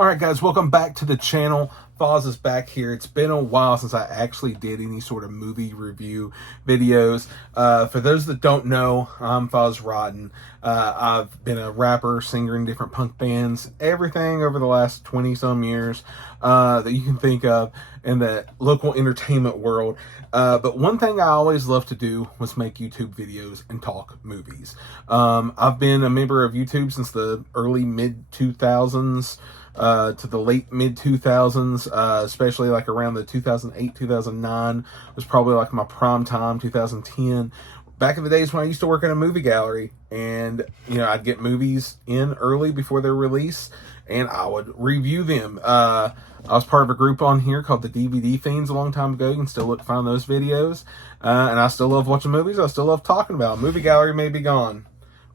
All right, guys, welcome back to the channel. Foz is back here. It's been a while since I actually did any sort of movie review videos. For those that don't know, I'm Foz Rodden. I've been a rapper, singer in different punk bands, everything over the last 20-some years that you can think of in the local entertainment world. But one thing I always loved to do was make YouTube videos and talk movies. I've been a member of YouTube since the early mid-2000s. To the late mid-2000s, especially like around the 2008, 2009 was probably like my prime time, 2010. Back in the days when I used to work in a movie gallery, and I'd get movies in early before their release, and I would review them. I was part of a group on here called the DVD Fiends a long time ago. You can still find those videos, and I still love watching movies. I still love talking about them. Movie gallery may be gone,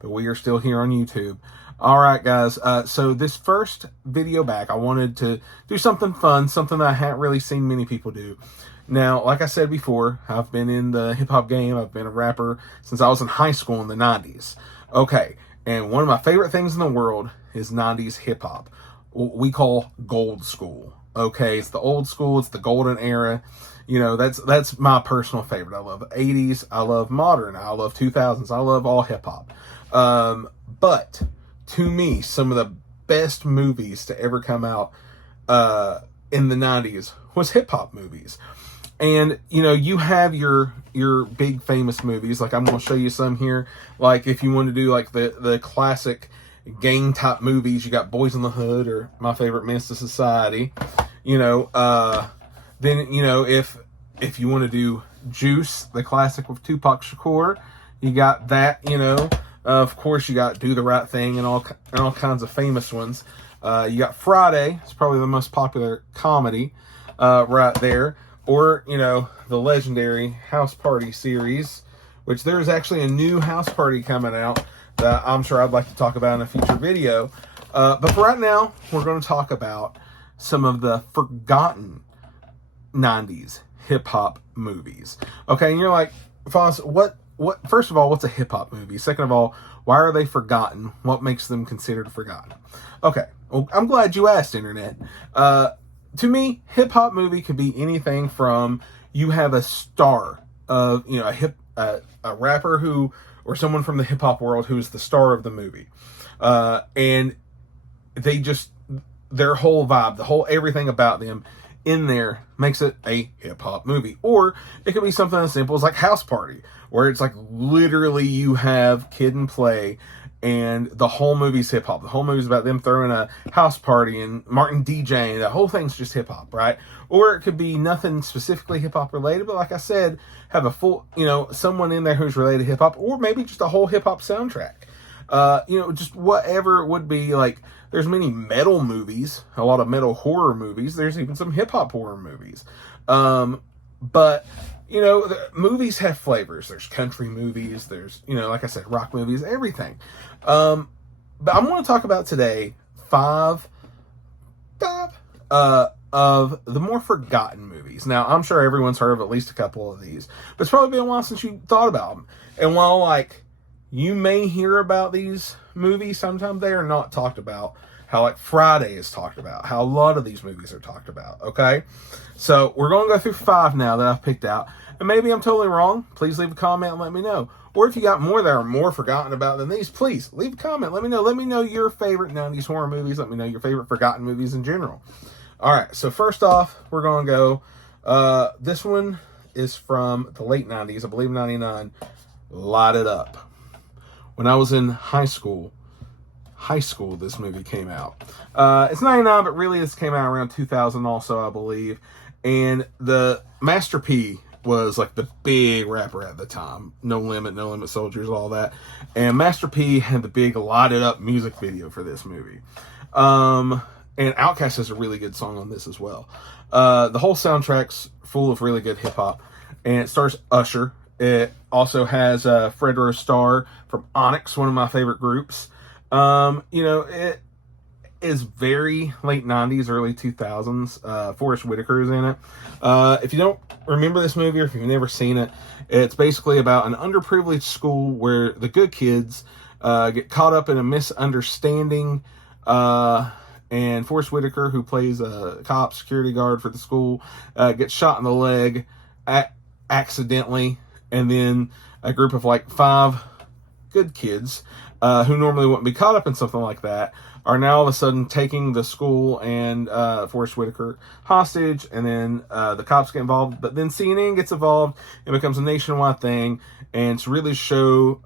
but we are still here on YouTube. All right, guys. So this first video back, I wanted to do something fun, something that I hadn't really seen many people do. Now, like I said before, I've been in the hip-hop game. I've been a rapper since I was in high school in the 90s. Okay, and one of my favorite things in the world is 90s hip-hop. We call gold school. Okay, it's the old school. It's the golden era. That's my personal favorite. I love 80s. I love modern. I love 2000s. I love all hip-hop. But to me, some of the best movies to ever come out in the 90s was hip-hop movies. And, you have your big famous movies. Like, I'm going to show you some here. Like, if you want to do, like, the classic gang-type movies, you got Boys in the Hood, or my favorite, Menace to Society. Then, if you want to do Juice, the classic with Tupac Shakur, you got that, Of course, you got Do the Right Thing and all kinds of famous ones. You got Friday. It's probably the most popular comedy right there. Or, the legendary House Party series, which there's actually a new House Party coming out that I'm sure I'd like to talk about in a future video. But for right now, we're going to talk about some of the forgotten 90s hip-hop movies. Okay, and you're like, Foz, first of all, what's a hip-hop movie? Second of all, why are they forgotten? What makes them considered forgotten? Okay, well, I'm glad you asked, Internet. To me, hip-hop movie could be anything from you have a star of, a rapper or someone from the hip-hop world who's the star of the movie. And their whole vibe, everything about them in there makes it a hip-hop movie. Or it could be something as simple as like House Party, where it's like literally you have Kid and Play and the whole movie's hip-hop. The whole movie's about them throwing a house party and Martin DJing. The whole thing's just hip-hop, right? Or it could be nothing specifically hip-hop related, but like I said, have a full, someone in there who's related to hip-hop, or maybe just a whole hip-hop soundtrack. Just whatever it would be. Like, there's many metal movies, a lot of metal horror movies. There's even some hip-hop horror movies. But, the movies have flavors. There's country movies. There's, like I said, rock movies, everything. But I'm going to talk about today five of the more forgotten movies. Now, I'm sure everyone's heard of at least a couple of these, but it's probably been a while since you thought about them. And while, you may hear about these movies, sometimes they are not talked about. How Friday is talked about. How a lot of these movies are talked about. Okay? So we're going to go through five now that I've picked out. And maybe I'm totally wrong. Please leave a comment and let me know. Or if you got more that are more forgotten about than these, please leave a comment. Let me know. Let me know your favorite 90s horror movies. Let me know your favorite forgotten movies in general. All right. So first off, we're going to go. This one is from the late 90s. I believe 99. Light It Up. When I was in high school, this movie came out. It's 99, but really this came out around 2000 also, I believe. And the Master P was like the big rapper at the time. No Limit Soldiers, all that. And Master P had the big Light It Up music video for this movie. And Outkast has a really good song on this as well. The whole soundtrack's full of really good hip hop. And it stars Usher. It also has Fredro Starr from Onyx, one of my favorite groups. It is very late 90s, early 2000s. Forrest Whitaker is in it. If you don't remember this movie, or if you've never seen it, it's basically about an underprivileged school where the good kids get caught up in a misunderstanding and Forrest Whitaker, who plays a cop security guard for the school, gets shot in the leg accidentally, and then a group of like 5 good kids who normally wouldn't be caught up in something like that are now all of a sudden taking the school and Forrest Whitaker hostage, and then the cops get involved, but then CNN gets involved and becomes a nationwide thing, and to really show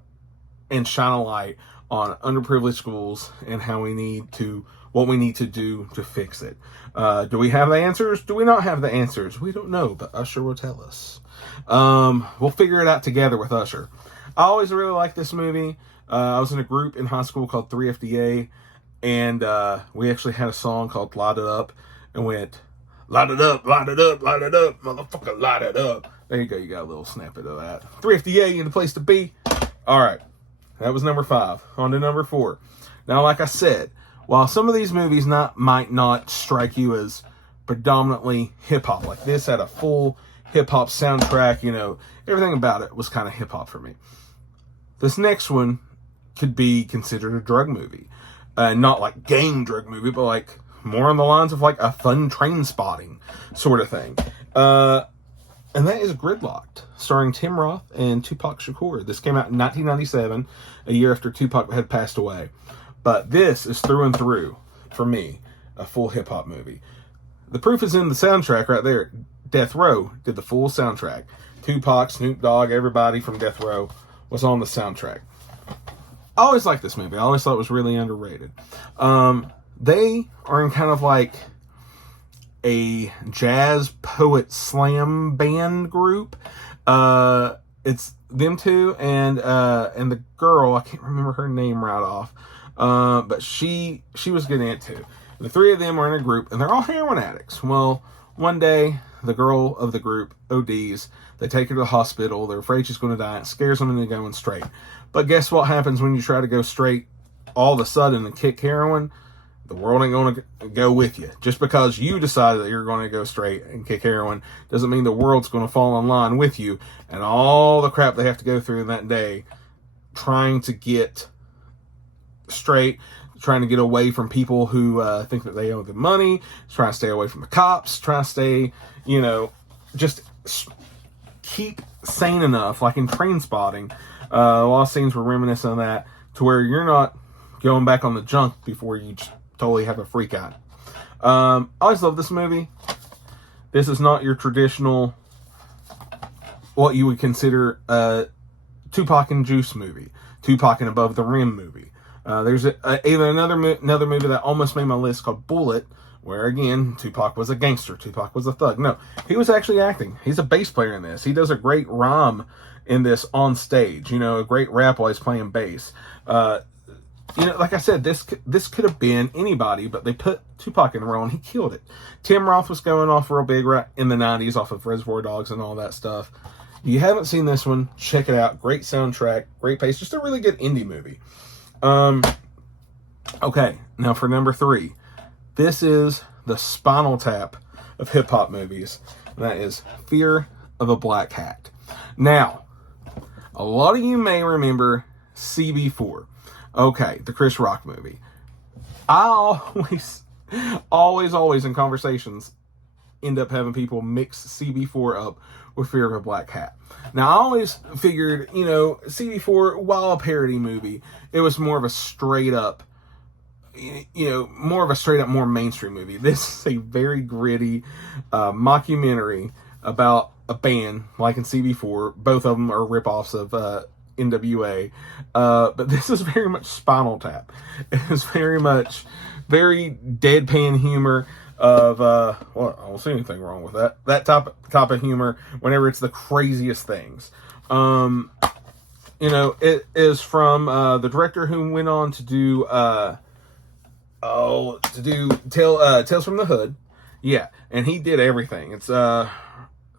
and shine a light on underprivileged schools and what we need to do to fix it. Do we have the answers? Do we not have the answers? We don't know, but Usher will tell us. We'll figure it out together with Usher. I always really liked this movie. I was in a group in high school called 3FDA, and we actually had a song called Light It Up, and went, light it up, light it up, light it up, motherfucker, light it up. There you go, you got a little snippet of that. 3FDA in the place to be. All right, that was number 5. On to number 4. Now, like I said, while some of these movies might not strike you as predominantly hip-hop, like this had a full hip-hop soundtrack, everything about it was kind of hip-hop for me. This next one could be considered a drug movie. Not like gang drug movie, but like more on the lines of like a fun train spotting sort of thing. And that is Gridlocked, starring Tim Roth and Tupac Shakur. This came out in 1997, a year after Tupac had passed away. But this is through and through, for me, a full hip-hop movie. The proof is in the soundtrack right there. Death Row did the full soundtrack. Tupac, Snoop Dogg, everybody from Death Row was on the soundtrack. I always liked this movie. I always thought it was really underrated. They are in kind of like a jazz poet slam band group. It's them two and the girl, I can't remember her name right off, but she was getting it too. The 3 of them are in a group, and they're all heroin addicts. Well, one day, the girl of the group ODs. They take her to the hospital. They're afraid she's going to die. It scares them into going straight. But guess what happens when you try to go straight all of a sudden and kick heroin? The world ain't going to go with you. Just because you decided that you're going to go straight and kick heroin doesn't mean the world's going to fall in line with you. And all the crap they have to go through in that day trying to get straight, trying to get away from people who think that they owe them money, trying to stay away from the cops, trying to stay, just keep sane enough, like in Train Spotting. A lot of scenes were reminiscent of that, to where you're not going back on the junk before you just totally have a freak out. I always love this movie. This is not your traditional, what you would consider a Tupac and Juice movie, Tupac and Above the Rim movie. There's even another movie that almost made my list called Bullet, where again, Tupac was a gangster. Tupac was a thug. No, he was actually acting. He's a bass player in this. He does a great rhyme in this on stage. A great rap while he's playing bass. Like I said, this could have been anybody, but they put Tupac in the role and he killed it. Tim Roth was going off real big right in the 90s off of Reservoir Dogs and all that stuff. If you haven't seen this one, check it out. Great soundtrack, great pace, just a really good indie movie. Okay, now for number 3. This is the Spinal Tap of hip-hop movies. And that is Fear of a Black Hat. Now, a lot of you may remember CB4. Okay, the Chris Rock movie. I always in conversations end up having people mix CB4 up with Fear of a Black Hat. Now, I always figured, CB4, while a parody movie, it was more of a straight up, more mainstream movie. This is a very gritty mockumentary about a band, like in CB4. Both of them are ripoffs of NWA. But this is very much Spinal Tap. It's very deadpan humor of, I don't see anything wrong with that. That type of humor whenever it's the craziest things. It is from the director who went on to do Tales from the Hood. Yeah, and he did everything. It's I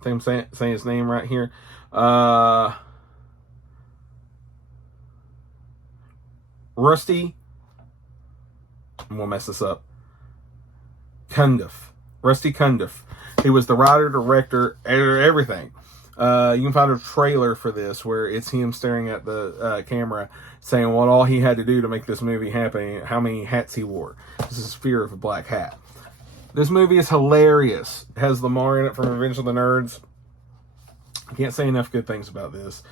think I'm saying his name right here. Rusty, I'm gonna mess this up. Rusty Cundiff. He was the writer, director, editor, everything. You can find a trailer for this where it's him staring at the camera saying what all he had to do to make this movie happen, how many hats he wore. This is Fear of a Black Hat. This movie is hilarious. It has Lamar in it from Revenge of the Nerds. I can't say enough good things about this.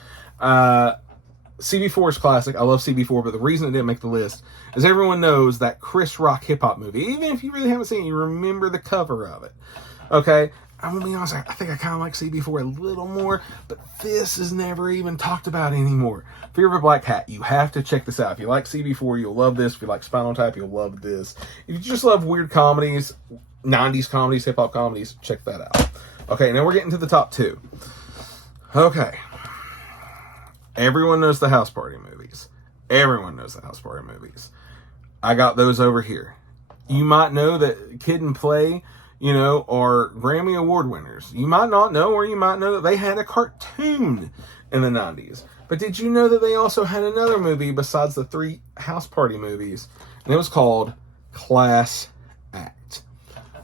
CB4 is classic. I love CB4, but the reason it didn't make the list is everyone knows that Chris Rock hip-hop movie. Even if you really haven't seen it, you remember the cover of it. Okay? I'm going to be honest, I think I kind of like CB4 a little more, but this is never even talked about anymore. Fear of a Black Hat, you have to check this out. If you like CB4, you'll love this. If you like Spinal Tap, you'll love this. If you just love weird comedies, 90s comedies, hip-hop comedies, check that out. Okay, now we're getting to the top 2. Okay. Everyone knows the House Party movies. Everyone knows the House Party movies. I got those over here. You might know that Kid and Play, are Grammy Award winners. You might not know, or you might know that they had a cartoon in the 90s. But did you know that they also had another movie besides the 3 House Party movies? And it was called Class Act.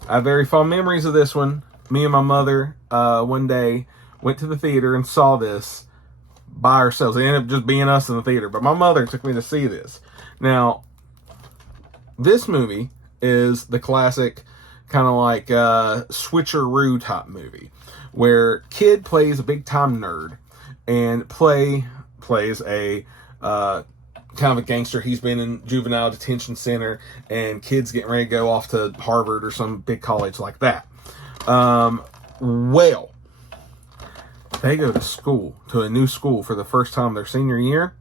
I have very fond memories of this one. Me and my mother, one day, went to the theater and saw this by ourselves. It ended up just being us in the theater. But my mother took me to see this. Now, this movie is the classic kind of like switcheroo type movie where Kid plays a big time nerd and plays a kind of a gangster. He's been in juvenile detention center and Kid's getting ready to go off to Harvard or some big college like that. Well, they go to school, to a new school for the first time their senior year,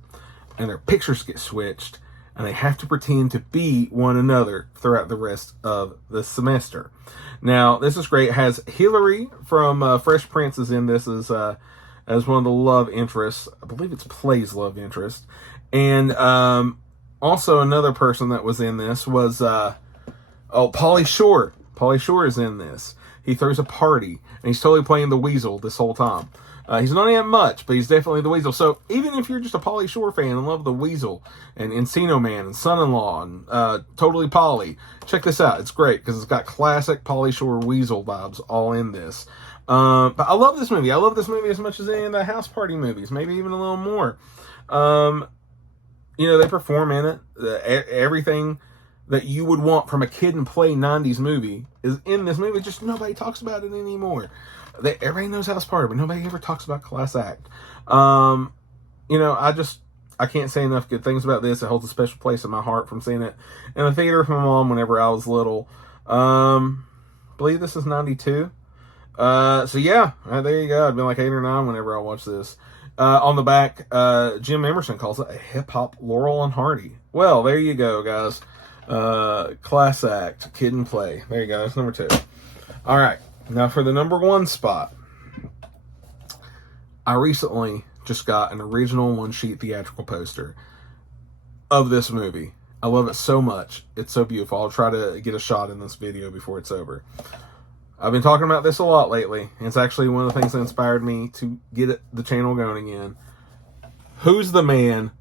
and their pictures get switched and they have to pretend to be one another throughout the rest of the semester. Now, this is great. It has Hillary from Fresh Prince is in this as one of the love interests. I believe it's Play's love interest. And also another person that was in this was Pauly Shore. Pauly Shore is in this. He throws a party, and he's totally playing the Weasel this whole time. He's not in much, but he's definitely the Weasel. So even if you're just a Pauly Shore fan and love the Weasel and Encino Man and Son-in-Law and Totally Pauly, check this out. It's great because it's got classic Pauly Shore Weasel vibes all in this. But I love this movie. I love this movie as much as any of the House Party movies, maybe even a little more. They perform in it. Everything that you would want from a Kid and Play 90s movie is in this movie. Just nobody talks about it anymore. Everybody knows House Party, but nobody ever talks about Class Act. I can't say enough good things about this. It holds a special place in my heart from seeing it in the theater with my mom whenever I was little. I believe this is 92. So yeah, there you go. I'd been like 8 or 9 whenever I watched this. On the back, Jim Emerson calls it a hip-hop Laurel and Hardy. Well, there you go, guys. Class Act, Kid and Play. There you go. That's number 2. All right. Now for the number 1 spot. I recently just got an original 1-sheet theatrical poster of this movie. I love it so much. It's so beautiful. I'll try to get a shot in this video before it's over. I've been talking about this a lot lately. It's actually one of the things that inspired me to get the channel going again. Who's the Man?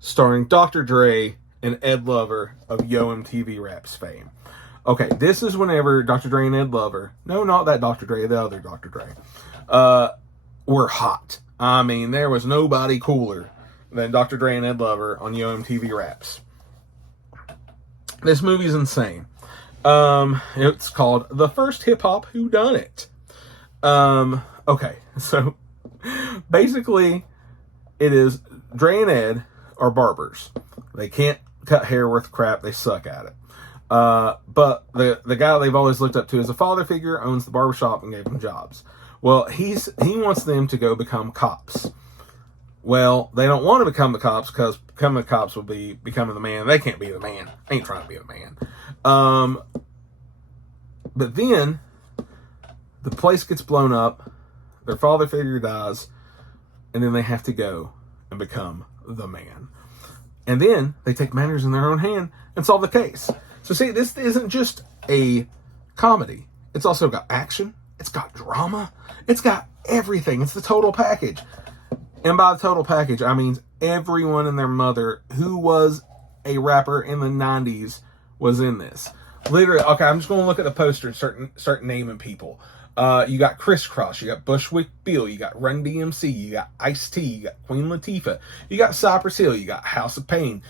Starring Dr. Dre and Ed Lover of Yo MTV Raps fame. Okay, this is whenever Dr. Dre and Ed Lover, no, not that Dr. Dre, the other Dr. Dre, were hot. I mean, there was nobody cooler than Dr. Dre and Ed Lover on Yo MTV Raps. This movie's insane. It's called The First Hip Hop Whodunit. Okay, so basically it is Dre and Ed are barbers. They can't cut hair worth crap. They suck at it. But the guy they've always looked up to as a father figure owns the barbershop and gave them jobs. Well, he wants them to go become cops. Well, they don't want to become the cops because becoming the cops will be becoming the man. They can't be the man. They ain't trying to be the man. But then the place gets blown up. Their father figure dies. And then they have to go and become the man. And then they take matters in their own hand and solve the case. So see, this isn't just a comedy. It's also got action. It's got drama. It's got everything. It's the total package. And by the total package, I mean everyone and their mother who was a rapper in the 90s was in this. Literally, okay, I'm just going to look at the poster and start naming people. You got Crisscross, you got Bushwick Bill, you got Run DMC, you got Ice-T, you got Queen Latifah, you got Cypress Hill, you got House of Pain,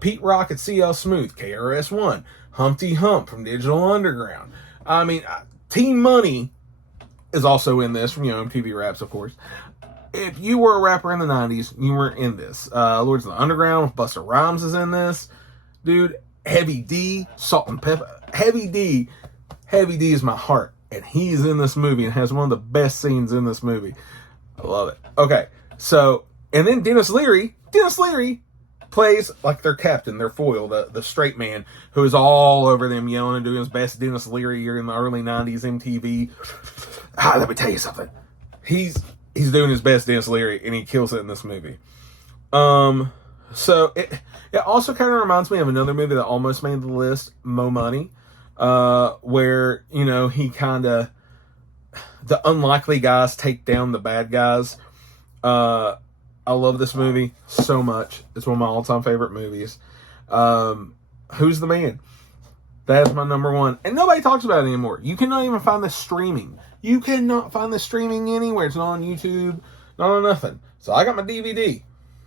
Pete Rock and CL Smooth, KRS-One, Humpty Hump from Digital Underground. I mean, Team Money is also in this from, MTV Raps, of course. If you were a rapper in the 90s, you were in this. Lords of the Underground with Busta Rhymes is in this. Dude, Heavy D, Salt and Pepper. Heavy D is my heart. And he's in this movie and has one of the best scenes in this movie. I love it. Okay, so, and then Dennis Leary plays like their captain, their foil, the straight man who is all over them yelling and doing his best Dennis Leary here in the early 90s MTV. Let me tell you something. He's doing his best Dennis Leary, and he kills it in this movie. So it also kind of reminds me of another movie that almost made the list, Mo Money, where, he kind of, the unlikely guys take down the bad guys. I love this movie so much. It's one of my all-time favorite movies. Who's the Man? That's my number one. And nobody talks about it anymore. You cannot even find this streaming. You cannot find this streaming anywhere. It's not on YouTube, not on nothing. So I got my DVD.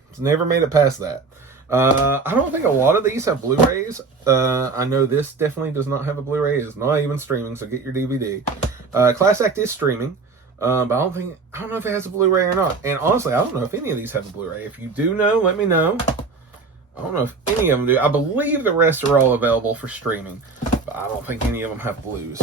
It's never made it past that. I don't think a lot of these have Blu-rays. I know this definitely does not have a Blu-ray. It's not even streaming, so get your DVD. Class Act is streaming, but I don't know if it has a Blu-ray or not. And honestly, I don't know if any of these have a Blu-ray. If you do know, let me know. I don't know if any of them do. I believe the rest are all available for streaming, but I don't think any of them have Blues.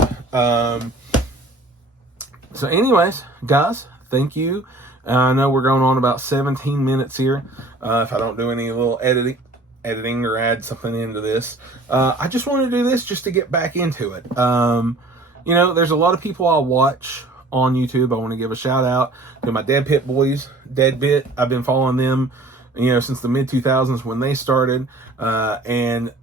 So anyways, guys, thank you. I know we're going on about 17 minutes here. If I don't do any little editing or add something into this, I just want to do this just to get back into it. There's a lot of people I watch on YouTube. I want to give a shout out to my Dead Pit boys, Dead Bit. I've been following them, since the mid 2000s when they started. And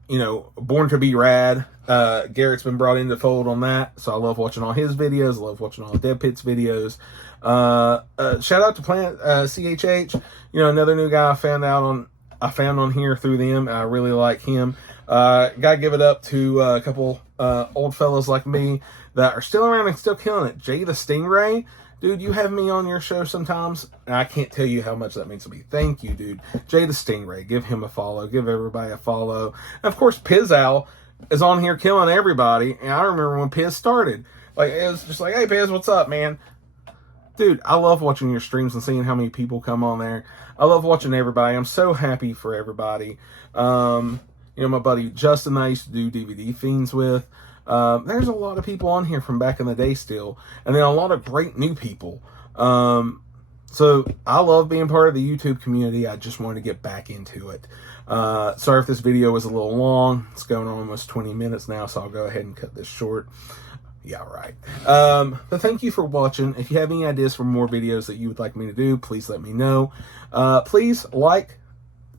Born to Be Rad. Garrett's been brought into fold on that, so I love watching all his videos. I love watching all Dead Pit's videos. Shout out to Plant CHH, another new guy I found on here through them. I really like him. Gotta give it up to a couple old fellas like me that are still around and still killing it. Jay the Stingray, dude, you have me on your show sometimes, and I can't tell you how much that means to me. Thank you, dude. Jay the Stingray, give him a follow. Give everybody a follow. And of course, Pizzal is on here killing everybody. And I remember when Piz started, it was just like, hey, Piz, what's up, man? Dude, I love watching your streams and seeing how many people come on there. I love watching everybody. I'm so happy for everybody. My buddy Justin that I used to do DVD Fiends with. There's a lot of people on here from back in the day still. And then a lot of great new people. So I love being part of the YouTube community. I just wanted to get back into it. Sorry if this video was a little long. It's going on almost 20 minutes now, so I'll go ahead and cut this short. Yeah, right. But thank you for watching. If you have any ideas for more videos that you would like me to do, please let me know. Please like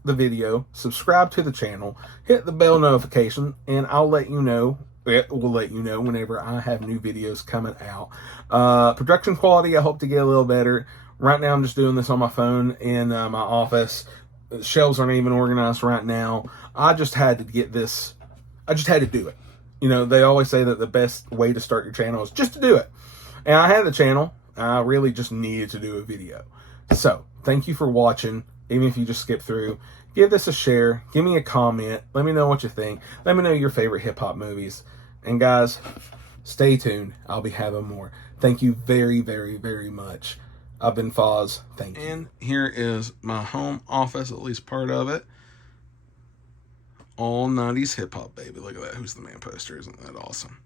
the video, subscribe to the channel, hit the bell notification, and I'll let you know. It will let you know whenever I have new videos coming out. Production quality, I hope to get a little better. Right now, I'm just doing this on my phone in my office. The shelves aren't even organized right now. I just had to get this. I just had to do it. They always say that the best way to start your channel is just to do it. And I had the channel. I really just needed to do a video. So, thank you for watching. Even if you just skip through, give this a share. Give me a comment. Let me know what you think. Let me know your favorite hip-hop movies. And guys, stay tuned. I'll be having more. Thank you very, very, very much. I've been Foz. Thank you. And here is my home office, at least part of it. All 90s hip-hop, baby. Look at that. Who's the Man poster. Isn't that awesome?